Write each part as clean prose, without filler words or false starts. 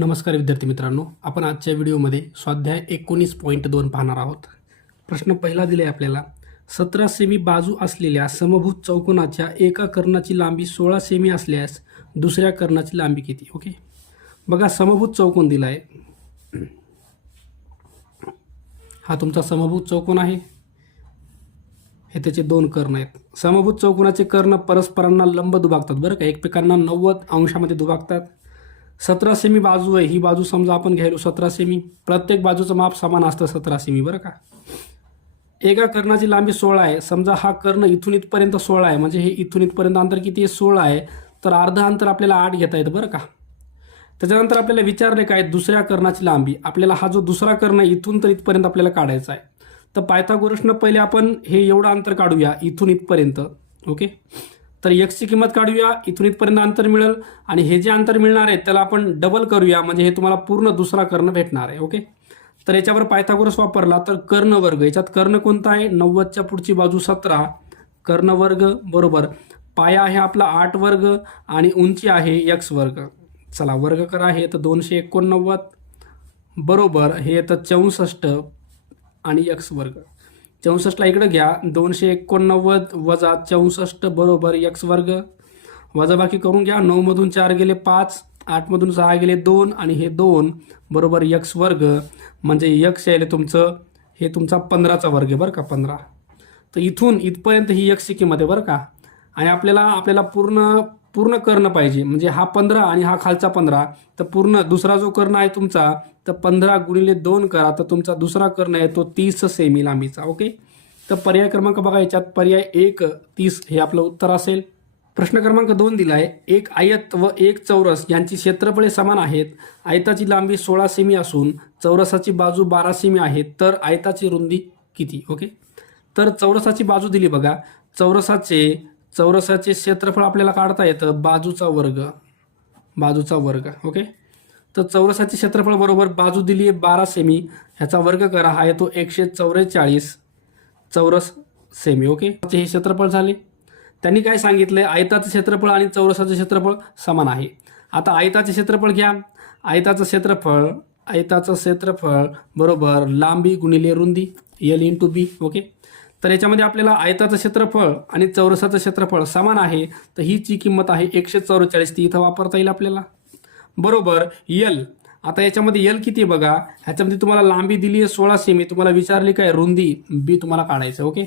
नमस्कार विद्यार्थी मित्रांनो, आपण आजच्या व्हिडिओमध्ये स्वाध्याय 19.2 पाहणार आहोत. प्रश्न पहिला दिला आहे आपल्याला. 17 सेमी बाजू असलेल्या समभुज चौकोनाच्या एका कर्णाची लांबी 16 सेमी असल्यास दुसऱ्या कर्णाची लांबी किती? ओके, बघा समभुज चौकोन दिला आहे. हा तुमचा समभुज चौकोन आहे. हे त्याचे दोन कर्ण आहेत. समभुज चौकोनाचे कर्ण परस्परांना लंब दुभागतात बरं का, एकमेकांना 90 अंशामध्ये दुभागतात. 17 सेमी बाजू आहे. ही बाजू समजा आपण घ्यायलो 17 सेमी. प्रत्येक बाजूचं माप समान असतं 17 सेमी बरं का. एका कर्णाची लांबी 16 आहे. समजा हा कर्ण इथून इथपर्यंत 16 आहे, म्हणजे हे इथून इथपर्यंत अंतर किती आहे? 16 आहे. तर अर्ध अंतर आपल्याला 8 घेता येतं बरं का. त्याच्यानंतर आपल्याला विचारले काय? दुसऱ्या कर्णाची लांबी. आपल्याला हा जो दुसरा कर्ण इथून तर इथपर्यंत आपल्याला काढायचा आहे. तर पायथागोरसनं पहिले आपण हे एवढं अंतर काढूया इथून इथपर्यंत. ओके, तर एक्सची किंमत काढूया. इथून इथपर्यंत अंतर मिळेल आणि हे जे अंतर मिळणार आहे त्याला आपण डबल करूया, म्हणजे हे तुम्हाला पूर्ण दुसरा कर्ण भेटणार आहे. ओके, तर याच्यावर पायथागोरस वापरला तर कर्ण वर्ग. याच्यात कर्ण कोणता आहे? 90च्या पुढची बाजू 17. कर्ण वर्ग बरोबर पाया आहे आपला 8 वर्ग आणि उंची आहे x वर्ग. चला वर्ग करा. हे तर 289 बरोबर हे येतं 64 आणि x वर्ग. 64ला इकडे घ्या. 289 वजा 64 बरोबर x वर्ग. वजाबाकी करून घ्या. 9 मधून 4 गेले 5, 8 मधून 6 गेले 2 आणि हे 2 बरोबर x वर्ग, म्हणजे x यायले तुमचं हे तुमचा 15चा वर्ग आहे बरं का, 15. तर इथून इथपर्यंत ही x ची किंमत आहे बरं का. आणि आपल्याला पूर्ण कर्ण पाहिजे, म्हणजे हा 15 आणि हा खालचा 15. तर पूर्ण दुसरा जो कर्ण आहे तुमचा, तर 15 गुणिले 2 करा, तर तुमचा दुसरा कर्ण आहे तो 30 सेमी लांबीचा. ओके, तर पर्याय क्रमांक बघा. याच्यात पर्याय 1 30 हे आपलं उत्तर असेल. प्रश्न क्रमांक 2 दिला आहे. एक आयत व एक चौरस यांची क्षेत्रफळे समान आहेत. आयताची लांबी 16 सेमी असून चौरसाची बाजू 12 सेमी आहे, तर आयताची रुंदी किती? ओके, तर चौरसाची बाजू दिली बघा. चौरसाचे क्षेत्रफळ आपल्याला काढता येतं बाजूचा वर्ग. ओके, तर चौरसाचे क्षेत्रफळ बरोबर बाजू दिली आहे 12 सेमी, ह्याचा वर्ग करा. हा येतो 144 चौरस सेमी. ओके, हे क्षेत्रफळ झाले. त्यांनी काय सांगितलंय? आयताचं क्षेत्रफळ आणि चौरसाचं क्षेत्रफळ समान आहे. आता आयताचे क्षेत्रफळ घ्या. आयताचं क्षेत्रफळ बरोबर लांबी गुणिले रुंदी L × B. ओके, तर याच्यामध्ये आपल्याला आयताचं क्षेत्रफळ आणि चौरसाचं क्षेत्रफळ समान आहे, तर हीची किंमत आहे 144. ती इथं वापरता येईल आपल्याला बरोबर L. आता याच्यामध्ये L किती आहे बघा. ह्याच्यामध्ये तुम्हाला लांबी दिली आहे 16 सेमी. तुम्हाला विचारली काय? रुंदी B तुम्हाला काढायचं. ओके,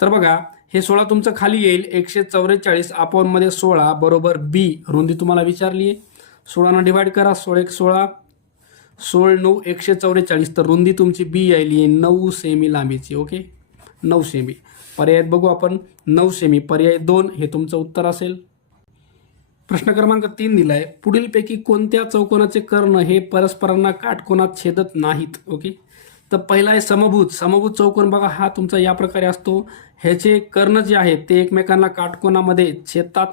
तर बघा हे 16 तुमचं खाली येईल. 144 अपॉन मध्ये 16 बरोबर B. रुंदी तुम्हाला विचारली आहे. 16 डिवाइड करा. 16 1 16, 16 9 144. तर रुंदी तुमची B यायली 9 सेमी लांबीची. ओके, 9 सेमी. पर्यायात बघू आपण. 9 सेमी पर्याय 2 हे तुमचं उत्तर असेल. प्रश्न क्रमांक 3 दिलाय. पुढीलपैकी कोणत्या चौकोनाचे कर्ण हे परस्परांना काटकोनात छेदत नाहीत? ओके, तर पहिला आहे समभुज चौकोन. बघा हा तुमचा या प्रकारे असतो. ह्याचे कर्ण जे आहेत ते एकमेकांना काटकोनामध्ये छेदतात.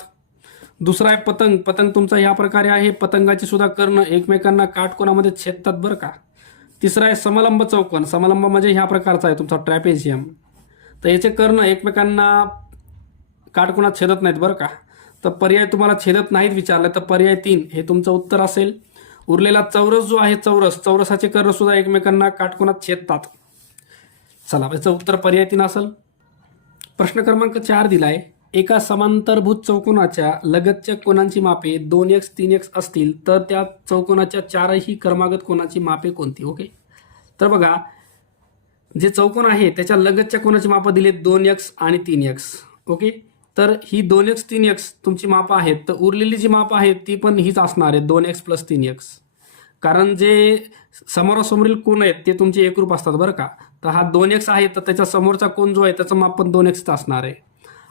दुसरा आहे पतंग तुमचा या प्रकारे आहे. पतंगाचे सुद्धा कर्ण एकमेकांना काटकोनामध्ये छेदतात बरं का. तिसरा आहे समलंब चौकोन. समलंब म्हणजे ह्या प्रकारचा आहे तुमचा ट्रॅपेझियम. तर याचे कर्ण एकमेकांना काटकोनात छेदत नाहीत बरं का. तर पर्याय तुम्हाला छेदत नाहीत विचारलं, तर पर्याय 3 हे तुमचं उत्तर असेल. उरलेला चौरस जो आहे चौरसाचे कर्ण सुद्धा एकमेकांना काटकोनात छेदतात. चला, याचं उत्तर पर्याय 3 असेल. प्रश्न क्रमांक 4 दिलाय. एका समांतरभुज चौकोनाच्या लगतच्या कोनांची मापे 2x 3x असतील, तर त्या चौकोनाच्या चारही क्रमागत कोनाची मापे कोणती? ओके, तर बघा जे चौकोन आहे त्याच्या लगतच्या कोनाची मापं दिली 2x आणि 3x. ओके, तर ही 2x 3x तुमची मापं आहेत. तर उरलेली जी मापं आहेत ती पण हीच असणार आहे 2x + 3x. कारण जे समोरासमोरील कोन आहेत ते तुमचे एकरूप असतात बरं का. तर हा 2x आहे, तर त्याच्या समोरचा कोन जो आहे त्याचं माप पण 2x असणार आहे.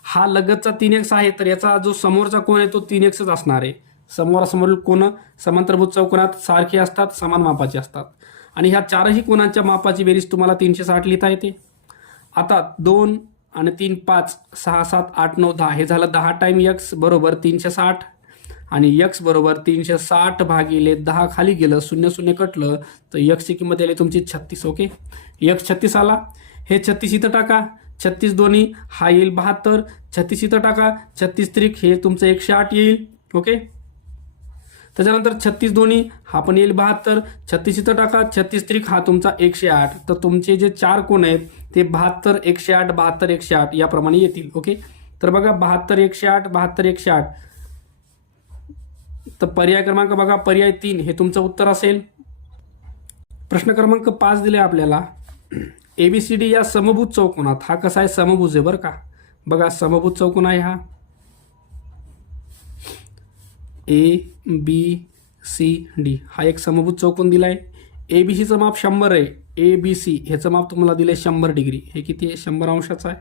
हा लगतचा 3x आहे, तर याचा जो समोरचा कोन आहे तो 3x असणार आहे. समोरासमोरील कोन समांतरभुज चौकोनात सारखे असतात, समान मापाचे असतात. आणि ह्या चारही कोनांच्या मापाची बेरीज तुम्हाला 360 लिहिता येते. आता 2 आणि 3 5 6 7 8 9 10 हे झालं 10 टाइम x बरोबर 360 आणि x बरोबर 360 भागिले 10 खाली गेलं 0 0 कटलं, तर x ची किंमत आली तुमची 36. ओके, x 36 आला. हे 36 इथं टाका. 36 दोन्ही हा येईल 72. 36 इथं टाका. 36 त्रिक हे तुमचं 108 येईल. ओके, त्याच्यानंतर 36 दोन्ही हा पण येईल 72, 36 इथं टाका, 36 त्रिक हा तुमचा 108. तर तुमचे जे 4 कोण आहेत ते 72, 108, 72, 108 याप्रमाणे येतील. ओके, तर बघा 72, 108, 72, 108. तर पर्याय क्रमांक बघा, पर्याय 3 हे तुमचं उत्तर असेल. प्रश्न क्रमांक 5 दिले आपल्याला. ABCD या समभुज चौकोनात, हा कसा आहे समभुज आहे बरं का. बघा समभुज चौकोन आहे हा ABCD, हा एक समभुज चौकोन दिलाय. ABCचं माप 100 आहे. ABC ह्याचं माप तुम्हाला दिले 100 डिग्री, हे किती आहे 100 अंशाचं आहे.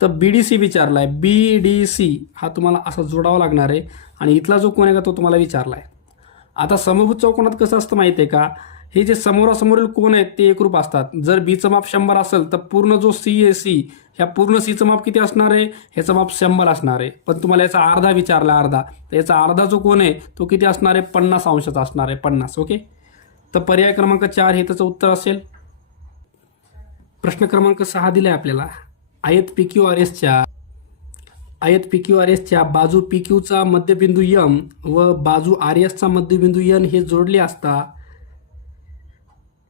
तर BDC विचारलाय. BDC हा तुम्हाला असा जोडावा लागणार आहे आणि इथला जो कोण आहे का तो तुम्हाला विचारलाय. आता समभुज चौकोनात कसं असतं माहिती आहे का, हे जे समोरासमोरील कोण आहेत ते एकरूप असतात. जर बीचं माप 100 असेल तर पूर्ण जो C आहे C, ह्या पूर्ण Cचं माप किती असणार आहे, ह्याचं माप 100 असणार आहे. पण तुम्हाला याचा अर्धा विचारला, अर्धा, तर याचा अर्धा जो कोण आहे तो किती असणार आहे 50 अंशाचा असणार आहे, 50. ओके, तर पर्याय क्रमांक 4 हे त्याचं उत्तर असेल. प्रश्न क्रमांक 6 दिलाय आपल्याला. आयत PQRSच्या बाजू PQचा मध्यबिंदू M व बाजू RSचा मध्यबिंदू N हे जोडले असता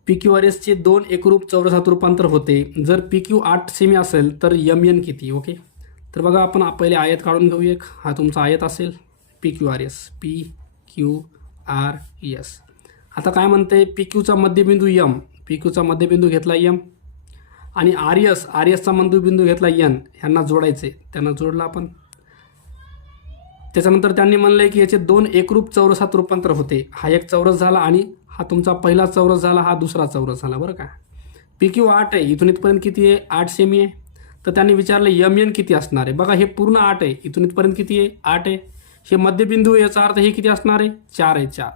PQRSचे 2 एकरूप चौरसात रूपांतर होते. जर PQ 8 सेमी असेल तर MN किती. ओके, तर बघा आपण पहिले आयत काढून घेऊ. एक हा तुमचा आयत असेल PQRS. आता काय म्हणते, PQचा मध्यबिंदू M, PQचा मध्यबिंदू घेतला M आणि RSचा मध्यबिंदू घेतला N, ह्यांना जोडायचे, त्यांना जोडला आपण. त्याच्यानंतर त्यांनी म्हणलंय की याचे 2 एकरूप चौरसात रूपांतर होते. हा एक चौरस झाला आणि हा तुमचा पहिला चौरस झाला, हा दुसरा चौरस झाला बरं का. PQ 8 आहे, इथून इथपर्यंत किती आहे 8 सेमी आहे. तर त्यांनी विचारलं MN किती असणार आहे. बघा हे पूर्ण 8 आहे, इथून इथपर्यंत किती आहे 8 आहे. हे मध्यबिंदू याचा अर्थ हे किती असणार आहे 4 आहे, 4.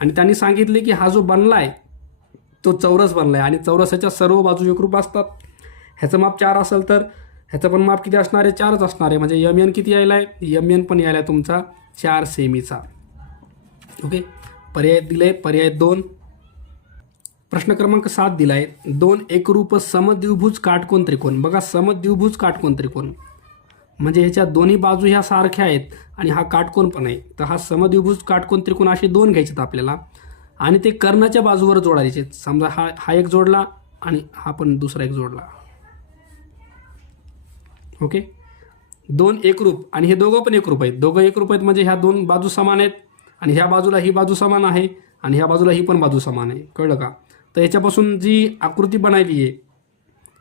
आणि त्यांनी सांगितले की हा जो बनलाय तो चौरस बनलाय आणि चौरसाच्या सर्व बाजू एकरूप असतात. ह्याचं माप 4 असेल तर ह्याचं पण माप किती असणार आहे 4च असणार आहे. म्हणजे MN किती यायला आहे, MN पण यायला तुमचा 4 सेमीचा. ओके, पर्याय दिले, पर्याय 2. प्रश्न क्रमांक 7 दिलाय. 2 एकरूप समद्विभुज काटकोन त्रिकोण. बघा समद्विभुज काटकोन त्रिकोण म्हणजे ह्याच्या दोन्ही बाजू ह्या सारख्या आहेत आणि हा काटकोन पण आहे. तर हा समद्विभुज काटकोन त्रिकोण असे 2 घ्यायचेत आपल्याला आणि ते कर्णाच्या बाजूवर जोडायचे. समजा हा एक जोडला आणि हा पण दुसरा एक जोडला. ओके, 2 एकरूप आणि हे दोघं पण एकरूप आहेत. दोघं एकरूप आहेत म्हणजे ह्या 2 बाजू समान आहेत आणि ह्या बाजूला ही बाजू समान आहे आणि ह्या बाजूला ही पण बाजू समान आहे. कळलं का. तर याच्यापासून जी आकृती बनायली आहे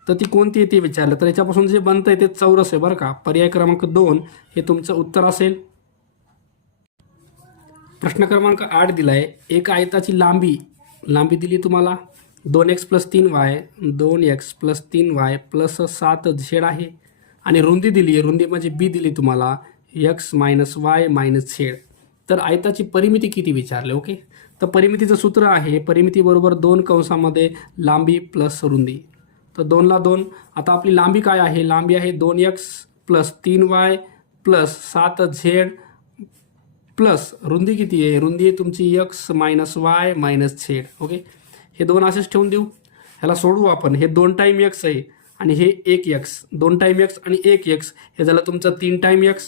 तर ती कोणती आहे ते विचारलं. तर याच्यापासून जे बनतं आहे ते चौरस आहे बरं का. पर्याय क्रमांक 2 हे तुमचं उत्तर असेल. प्रश्न क्रमांक 8 दिलाय. एक आयताची लांबी दिली तुम्हाला 2x + 3y, 2x + 3y + 7z आहे आणि रुंदी दिली आहे, रुंदी म्हणजे b दिली तुम्हाला x - y - z. तर आयताची परिमिती किती विचारले. ओके, तर परिमितीचं सूत्र आहे परिमिती बरोबर 2 कंसामध्ये लांबी प्लस रुंदी. तर 2 ला 2. आता आपली लांबी काय आहे, लांबी आहे 2x + 3y + 7z प्लस रुंदी किती आहे, रुंदी आहे तुमची x - y - z. ओके, हे 2 असेच ठेवून देऊ. ह्याला सोडवू आपण. हे 2 टाइम x आहे आणि हे 1x, 2 टाइम x आणि 1x हे झालं तुमचं 3 टाइम x.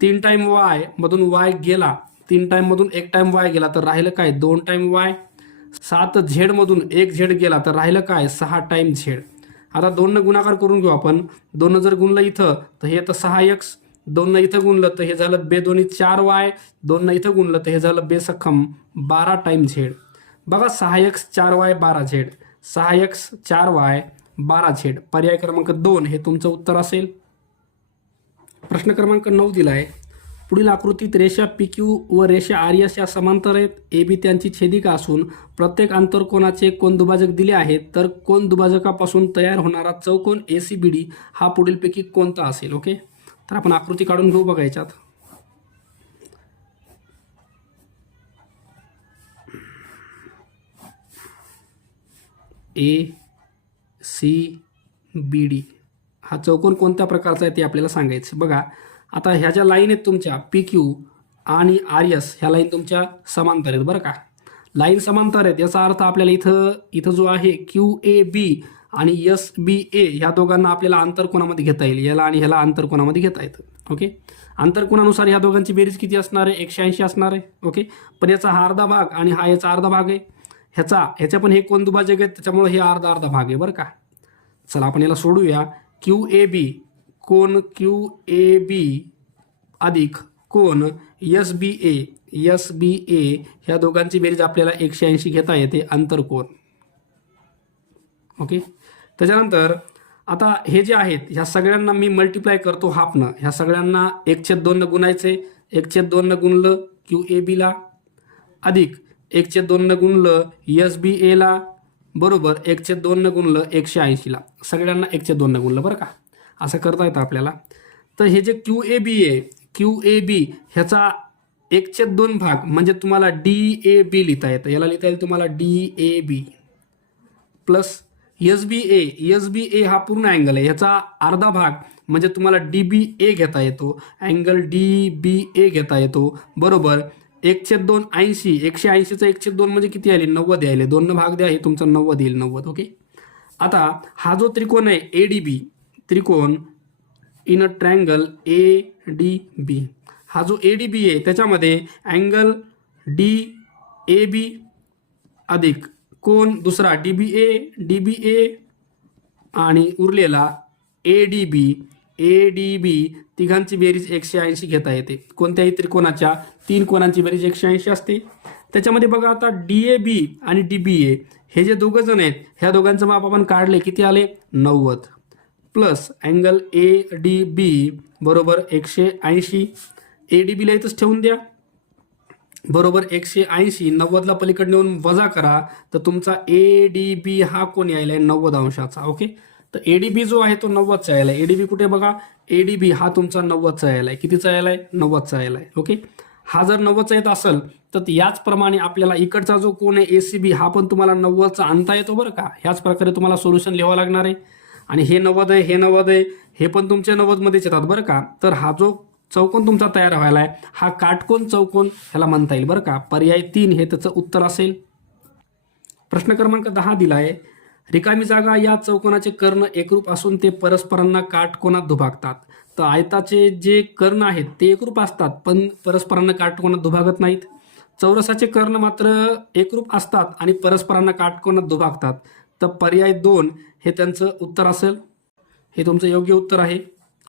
3 टाइम y मधून y गेला, 3 टाइम मधून 1 टाइम y गेला तर राहिलं काय 2 टाइम y. 7z मधून 1z गेला तर राहिलं काय 6 टाइम z. आता 2 ने गुणाकार करून घेऊ आपण. 2 ने जर गुणलं इथं तर हे तर 6x, 2 ने इथं गुणलं तर हे झालं बे 2 4y, 2 ने इथं गुणलं तर हे झालं बे सखम 12 टाइम z. बघा 6x 4y 12z, 6x 4y 12z. पर्याय क्रमांक 2 हे तुमचं उत्तर असेल. प्रश्न क्रमांक 9 दिलाय. पुढील आकृतीत रेषा PQ व रेषा RS या समांतर आहेत. AB त्यांची छेदिका असून प्रत्येक आंतरकोनाचे कोन दुभाजक दिले आहेत. तर कोन दुभाजकापासून तयार होणारा चौकोन ACBD हा पुढीलपैकी कोणता असेल. ओके, तर आपण आकृती काढून घेऊ. बघा याच्यात ACBD हा चौकोन कोणत्या प्रकारचा आहे ते आपल्याला सांगायचं. बघा आता ह्या ज्या लाईन आहेत तुमच्या PQ आणि RS ह्या लाईन तुमच्या समांतर आहेत बरं का. लाईन समांतर आहेत याचा अर्थ आपल्याला इथं जो आहे QAB आणि SBA ह्या दोघांना आपल्याला आंतरकोनामध्ये घेता येईल, याला आणि ह्याला आंतरकोनामध्ये घेता येतं. ओके, आंतरकोनानुसार ह्या दोघांची बेरीज किती असणार आहे? 180 असणार आहे. ओके, पण याचा हा अर्धा भाग आणि हा याचा अर्धा भाग आहे, ह्याच्या पण हे कोण दुभाजक आहेत, त्याच्यामुळे हे अर्धा अर्धा भाग आहे बरं का. चला आपण याला सोडूया. QAB कोण QAB अधिक कोण SBA ह्या दोघांची बेरीज आपल्याला 180 घेता येते आंतरकोन. ओके, त्याच्यानंतर आता हे जे आहेत ह्या सगळ्यांना मी मल्टिप्लाय करतो हाफनं, ह्या सगळ्यांना 1/2 गुणायचे. 1/2 गुणलं QABला अधिक 1/2 गुणलं SBAला बरोबर 1/2 गुणलं 180ला. सगळ्यांना 1/2 गुणलं बरं का, असं करता येतं आपल्याला. तर हे जे QAB आहे, QAB ह्याचा 1/2 भाग म्हणजे तुम्हाला DAB लिहिता येतं. याला लिहिता येईल तुम्हाला DAB प्लस SBA हा पूर्ण अँगल आहे, ह्याचा अर्धा भाग म्हणजे तुम्हाला DBA घेता येतो, अँगल DBA घेता येतो बरोबर 1/2 180चं 1/2 म्हणजे किती आले? 90 आले. 2 भाग द्या, हे तुमचं 90 येईल. 90. ओके, आता हा जो त्रिकोण आहे ADB, त्रिकोण इन अ ट्रायंगल ADB, हा जो ADB आहे त्याच्यामध्ये अँगल DAB अधिक कोण दुसरा DBA आणि उरलेला ADB तिघांची बेरीज 180 घेता येते. कोणत्याही त्रिकोणाच्या 3 कोणांची बेरीज 180 असते. त्याच्यामध्ये बघा आता DAB आणि DBA हे जे दोघं जण आहेत, ह्या दोघांचं माप आपण काढले, किती आले? 90 प्लस अँगल ADB बरोबर 180. ADBला इथंच ठेवून द्या बरोबर 180. 90ला पलीकडे नेऊन वजा करा तर तुमचा ADB हा कोण यायला आहे? 90 अंशाचा. ओके, तर ADB जो आहे तो 90चा यायला आहे. ADB कुठे बघा? ADB हा तुमचा 90चा यायला आहे. कितीचा यायला आहे? 90चा यायला आहे. ओके, हा जर 90चा येत असेल तर याचप्रमाणे आपल्याला इकडचा जो कोण आहे ACB हा पण तुम्हाला 90चा आणता येतो बरं का. ह्याच प्रकारे तुम्हाला सोल्युशन लिहावं लागणार आहे. आणि हे 90 आहे, हे 90 आहे, हे पण तुमच्या 90 मध्येच येतात बरं का. तर हा जो चौकोन तुमचा तयार व्हायला आहे हा काटकोन चौकोन ह्याला म्हणता येईल बरं का. पर्याय 3 हे त्याचं उत्तर असेल. प्रश्न क्रमांक 10 दिला आहे. रिकामी जागा या चौकोनाचे कर्ण एकरूप असून ते परस्परांना काटकोनात दुभागतात. तर आयताचे जे कर्ण आहेत ते एकरूप असतात पण परस्परांना काटकोनात दुभागत नाहीत. चौरसाचे कर्ण मात्र एकरूप असतात आणि परस्परांना काटकोनात दुभागतात. तर पर्याय 2 हे त्यांचं उत्तर असेल. हे तुमचं योग्य उत्तर आहे.